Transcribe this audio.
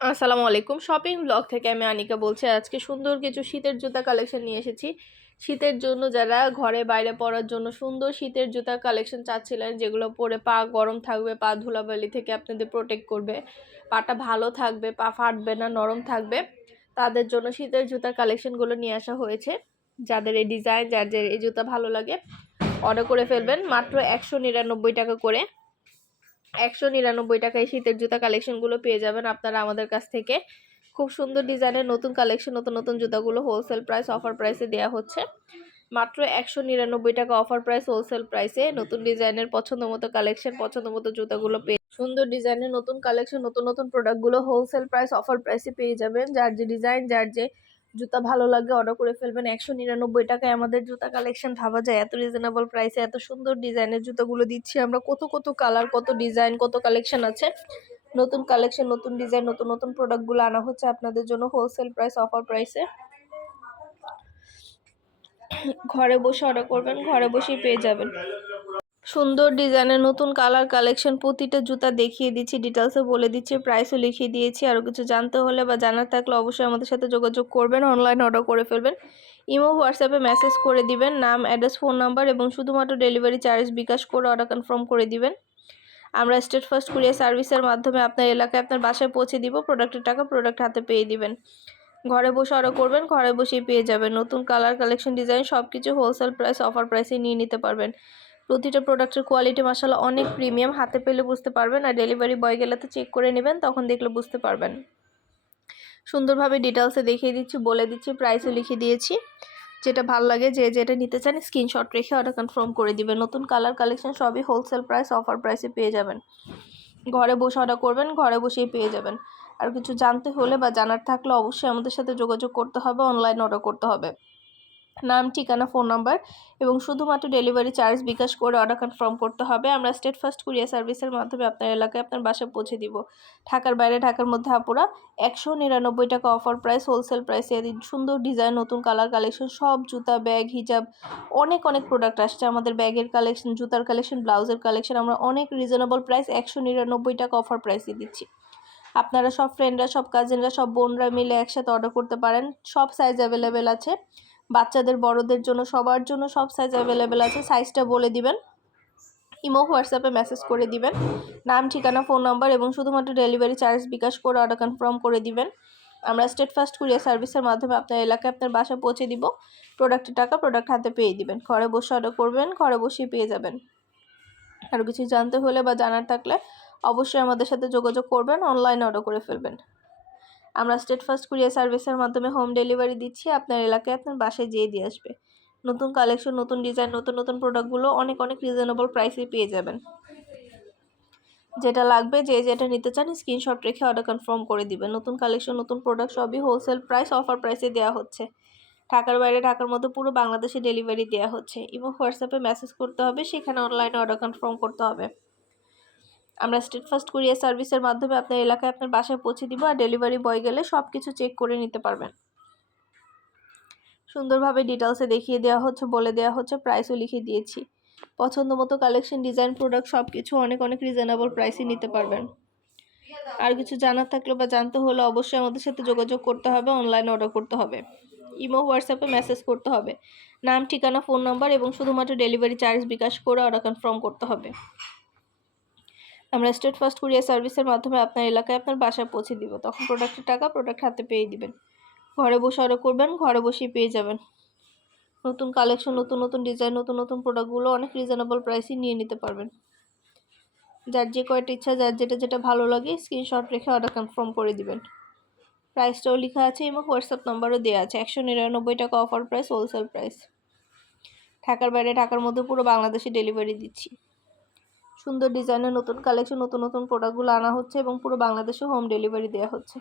আসসালামু আলাইকুম। Shopping blog থেকে আমি আনিকা বলছি, আজকে সুন্দর কিছু শীতের জুতা কালেকশন নিয়ে এসেছি। শীতের জন্য যারা ঘরে বাইরে পরার জন্য সুন্দর শীতের জুতা কালেকশন চাচ্ছিলেন, যেগুলো পরে পা গরম থাকবে, পা ধুলাবালি থেকে আপনাদের প্রোটেক্ট করবে, পাটা ভালো থাকবে, পা ফাটবে না, নরম থাকবে, তাদের জন্য শীতের জুতার কালেকশনগুলো নিয়ে আসা হয়েছে। যাদের এই ডিজাইন যাদের এই জুতা ভালো লাগে অর্ডার করে ফেলবেন। মাত্র একশো নিরানব্বই টাকা করে। একশো নিরানব্বই টাকায় শীতের জুতা কালেকশনগুলো পেয়ে যাবেন আপনারা আমাদের কাছ থেকে। খুব সুন্দর ডিজাইনের নতুন কালেকশন নতুন নতুন জুতাগুলো হোলসেল প্রাইস অফার প্রাইসে দেওয়া হচ্ছে। মাত্র একশো নিরানব্বই টাকা অফার প্রাইস হোলসেল প্রাইসে নতুন ডিজাইনের পছন্দ মতো কালেকশন পছন্দ মতো জুতাগুলো পেয়ে সুন্দর ডিজাইনের নতুন কালেকশন নতুন নতুন প্রোডাক্টগুলো হোলসেল প্রাইস অফার প্রাইসে পেয়ে যাবেন। যার যে ডিজাইন যার যে জুতা ভালো লাগে অর্ডার করে ফেলবেন। একশো নিরানব্বই টাকায় আমাদের জুতা কালেকশন ভাবা যায়। এত রিজনেবল প্রাইসে এত সুন্দর ডিজাইনের জুতোগুলো দিচ্ছি আমরা। কত কত কালার কত ডিজাইন কত কালেকশন আছে। নতুন কালেকশন নতুন ডিজাইন নতুন নতুন প্রোডাক্টগুলো আনা হচ্ছে আপনাদের জন্য হোলসেল প্রাইস অফার প্রাইসে ঘরে বসে অর্ডার করবেন, ঘরে বসেই পেয়ে যাবেন। সুন্দর ডিজাইনের নতুন কালার কালেকশন, প্রতিটা জুতা দেখিয়ে দিচ্ছি, ডিটেলসে বলে দিচ্ছি প্রাইসও লিখিয়ে দিয়েছি আরও কিছু জানতে হলে বা জানার থাকলে অবশ্যই আমাদের সাথে যোগাযোগ করবেন অনলাইন অর্ডার করে ফেলবেন। ইমো হোয়াটসঅ্যাপে মেসেজ করে দিবেন, নাম অ্যাড্রেস ফোন নাম্বার এবং শুধুমাত্র ডেলিভারি চার্জ বিকাশ করে অর্ডার কনফার্ম করে দিবেন। আমরা স্টেট ফার্স্ট কুরিয়ার সার্ভিসের মাধ্যমে আপনার এলাকায় আপনার বাসায় পৌঁছে দিব প্রোডাক্টের টাকা প্রোডাক্ট হাতে পেয়ে দিবেন। ঘরে বসে অর্ডার করবেন, ঘরে বসেই পেয়ে যাবেন। নতুন কালার কালেকশন ডিজাইন সব কিছু হোলসেল প্রাইস অফার প্রাইসে নিয়ে নিতে পারবেন। প্রতিটা প্রোডাক্টের কোয়ালিটি মাসালা অনেক প্রিমিয়াম হাতে পেলে বুঝতে পারবেন আর ডেলিভারি বয় গেলে তো চেক করে নেবেন, তখন দেখলে বুঝতে পারবেন। সুন্দরভাবে ডিটেলসে দেখিয়ে দিচ্ছি, বলে দিচ্ছি প্রাইসও লিখে দিয়েছি। যেটা ভালো লাগে, যে যেটা নিতে চান স্ক্রিনশট রেখে অর্ডার কনফার্ম করে দিবেন। নতুন কালার কালেকশন সবই হোলসেল প্রাইস অফার প্রাইসে পেয়ে যাবেন। ঘরে বসে অর্ডার করবেন, ঘরে বসেই পেয়ে যাবেন। আর কিছু জানতে হলে বা জানার থাকলে অবশ্যই আমাদের সাথে যোগাযোগ করতে হবে অনলাইন অর্ডার করতে হবে। নাম, ঠিকানা, ফোন নাম্বার এবং শুধুমাত্র ডেলিভারি চার্জ বিকাশ করে অর্ডার কনফার্ম করতে হবে। আমরা স্টেট ফার্স্ট কুরিয়ার সার্ভিসের মাধ্যমে আপনার এলাকায় আপনার বাসায় পৌঁছে দিব। ঢাকার বাইরে, ঢাকার মধ্যে আপুরা একশো নিরানব্বই টাকা অফার প্রাইস হোলসেল প্রাইসে সুন্দর ডিজাইন নতুন কালার কালেকশন সব জুতা ব্যাগ হিজাব অনেক অনেক প্রোডাক্ট আসছে। আমাদের ব্যাগের কালেকশন জুতার কালেকশন ব্লাউজের কালেকশন আমরা অনেক রিজনেবল প্রাইস একশো নিরানব্বই টাকা অফার প্রাইসে দিচ্ছি। আপনারা সব ফ্রেন্ডরা সব কাজিনরা সব বোনরা মিলে একসাথে অর্ডার করতে পারেন। সব সাইজ অ্যাভেলেবেল আছে। বাচ্চাদের, বড়দের জন্য সবার জন্য সব সাইজ অ্যাভেলেবেল আছে। সাইজটা বলে দিবেন। ইমো হোয়াটসঅ্যাপে মেসেজ করে দিবেন। নাম, ঠিকানা ফোন নাম্বার এবং শুধুমাত্র ডেলিভারি চার্জ বিকাশ করে অর্ডার কনফার্ম করে দিবেন। আমরা স্টেট ফার্স্ট কুরিয়ার সার্ভিসের মাধ্যমে আপনার এলাকায় আপনার বাসায় পৌঁছে দিব। প্রোডাক্টের টাকা প্রোডাক্ট হাতে পেয়ে দিবেন। ঘরে বসে অর্ডার করবেন, ঘরে বসেই পেয়ে যাবেন। আরও কিছু জানতে হলে বা জানার থাকলে অবশ্যই আমাদের সাথে যোগাযোগ করবেন অনলাইনে অর্ডার করে ফেলবেন। আমরা স্টেট ফার্স্ট কুরিয়ার সার্ভিসের মাধ্যমে হোম ডেলিভারি দিচ্ছি, আপনার এলাকায় আপনার বাসায় যেয়ে দিয়ে আসবে। নতুন কালেকশন নতুন ডিজাইন নতুন নতুন প্রোডাক্টগুলো অনেক অনেক রিজনেবল প্রাইসে পেয়ে যাবেন। যেটা লাগবে, যে যেটা নিতে চান স্ক্রিনশট রেখে অর্ডার কনফার্ম করে দিবেন। নতুন কালেকশন নতুন প্রোডাক্ট সবই হোলসেল প্রাইস অফার প্রাইসে দেওয়া হচ্ছে। ঢাকার বাইরে, ঢাকার মধ্যে পুরো বাংলাদেশে ডেলিভারি দেওয়া হচ্ছে। এবং হোয়াটসঅ্যাপে মেসেজ করতে হবে, সেখানে অনলাইনে অর্ডার কনফার্ম করতে হবে। আমরা স্ট্রিট ফাস্ট কুরিয়ার সার্ভিসের মাধ্যমে আপনার এলাকায় আপনার বাসায় পৌঁছে দিব আর ডেলিভারি বয় গেলে সব কিছু চেক করে নিতে পারবেন। সুন্দরভাবে ডিটেলসে দেখিয়ে দেওয়া হচ্ছে, বলে দেওয়া হচ্ছে প্রাইসও লিখে দিয়েছি। পছন্দ মতো কালেকশন ডিজাইন প্রোডাক্ট সব কিছু অনেক অনেক রিজনেবল প্রাইসে নিতে পারবেন। আর কিছু জানার থাকলে বা জানতে হলে অবশ্যই আমাদের সাথে যোগাযোগ করতে হবে অনলাইন অর্ডার করতে হবে। ইমো, হোয়াটসঅ্যাপে মেসেজ করতে হবে। নাম, ঠিকানা ফোন নাম্বার এবং শুধুমাত্র ডেলিভারি চার্জ বিকাশ করে অর্ডার কনফার্ম করতে হবে। আমরা স্টেট ফার্স্ট কুরিয়ার সার্ভিসের মাধ্যমে আপনার এলাকায় আপনার বাসায় পৌঁছে দিব। তখন প্রোডাক্টের টাকা প্রোডাক্ট হাতে পেয়ে দিবেন। ঘরে বসে অর্ডার করবেন, ঘরে বসেই পেয়ে যাবেন। নতুন কালেকশন নতুন নতুন ডিজাইন নতুন নতুন প্রোডাক্টগুলো অনেক রিজনেবল প্রাইসে নিয়ে নিতে পারবেন। যার যে কয়টা ইচ্ছা, যার যেটা যেটা ভালো লাগে স্ক্রিনশট রেখে অর্ডার কনফার্ম করে দিবেন। প্রাইসটাও লেখা আছে এবং হোয়াটসঅ্যাপ নাম্বারও দেওয়া আছে। একশো নিরানব্বই টাকা অফার প্রাইস হোলসেল প্রাইস ঢাকার বাইরে, ঢাকার মধ্যে পুরো বাংলাদেশে ডেলিভারি দিচ্ছি। সুন্দর ডিজাইনের নতুন কালেকশন নতুন নতুন প্রোডাক্টগুলো আনা হচ্ছে এবং পুরো বাংলাদেশে হোম ডেলিভারি দেওয়া হচ্ছে।